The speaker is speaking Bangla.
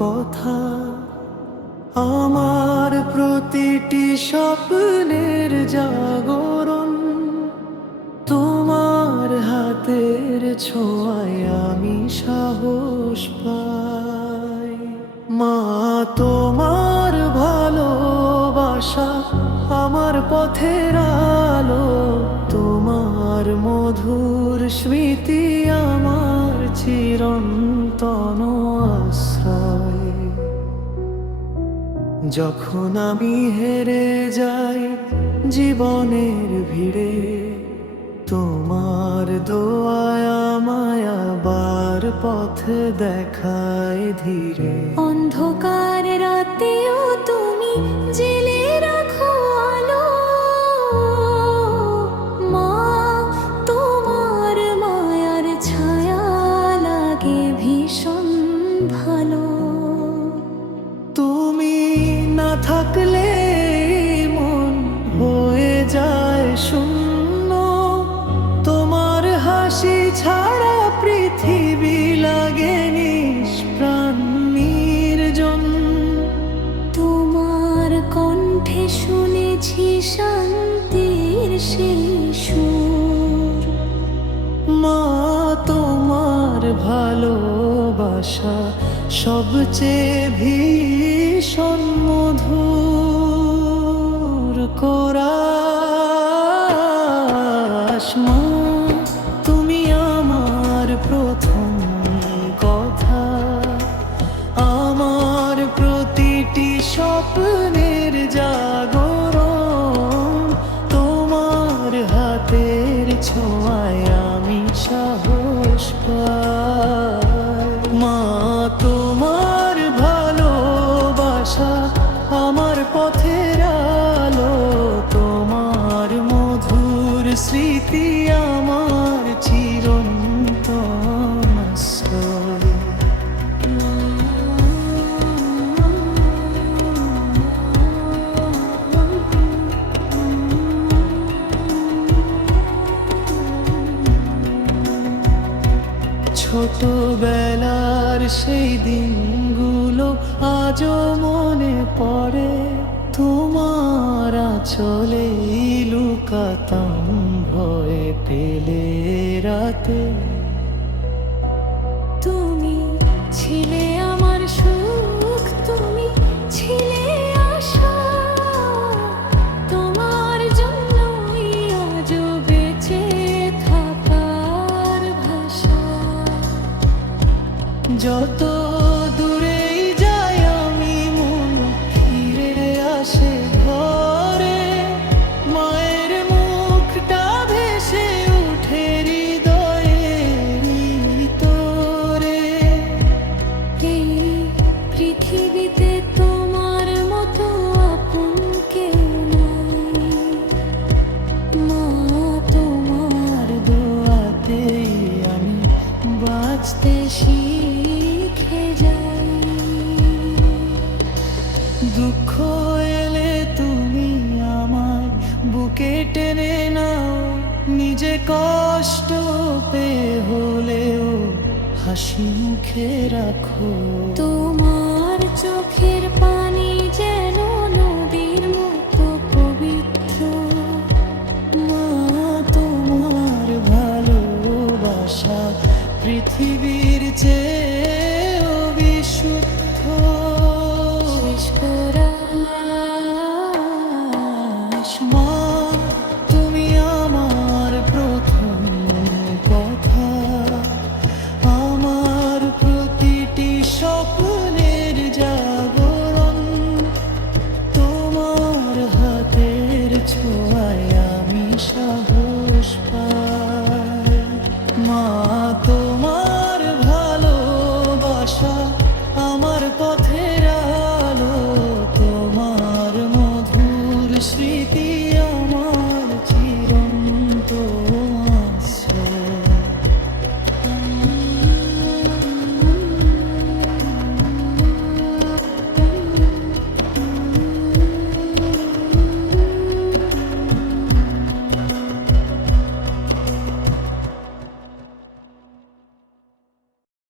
কথা, আমার প্রতিটি স্বপ্নের জাগরণ তোমার হাতের ছোঁয়ায় আমি সাহস পাই। মা, তোমার ভালোবাসা আমার পথের আলো, তোমার মধুর স্মৃতি আমার চিরন্তন আশ্রয়। যখন আমি হেরে যাই জীবনের ভিড়ে, তোমার দোয়ায় আমায় আবার পথ দেখায় ধীরে। অন্ধকার রাতেও তুমি জেলে রাখো আলো, মা তোমার মায়ার ছায়া লাগে ভীষণ ভালো। তুমি না থাকলে মন হয়ে যায় শূন্য, তোমার হাসি ছাড়া পৃথিবী লাগে নিষ্প্রাণ নির্জন। তোমার কণ্ঠে শুনেছি শান্তির সেই সুর, মা, তোমার ভালোবাসা সবচেয়ে ভীষণ মধুর কোরাস। মা, তুমি আমার প্রথম কথা, আমার প্রতিটি স্বপ্নের জাগরণ, তোমার হাতের ছোঁয়ায় আমি সাহস পাই। মা, তোমার ভালোবাসা আমার পথের আলো, তোমার মধুর স্মৃতি আমার চিরন্তন আশ্রয়। ছোটবেলার সেই দিনগুলো আজও মনে পড়ে, তোমার আঁচলে লুকাতাম ভয় পেলে রাতে। তুমি ছিলে আমার সুখ, তুমি ছিলে আশা, তোমার জন্যই আজও বেঁচে থাকার ভাষা। যত দূরেই যাই আমি মন ফিরে আসে ঘরে, মায়ের মুখটা ভেসে উঠে হৃদয়ের ভিতরে। এই পৃথিবীতে তোমার মতো আপন কেউ নাই, মা তোমার দোয়াতেই আমি বাঁচতে শিখে যাই। দুঃখ এলে তুমি আমায় বুকে টেনে নাও, নিজে কষ্ট পেয়ে হলেও হাসি মুখে রাখো। তোমার চোখের পানি যেন নদীর মতো পবিত্র, মা, তোমার ভালোবাসা পৃথিবীর চেয়ে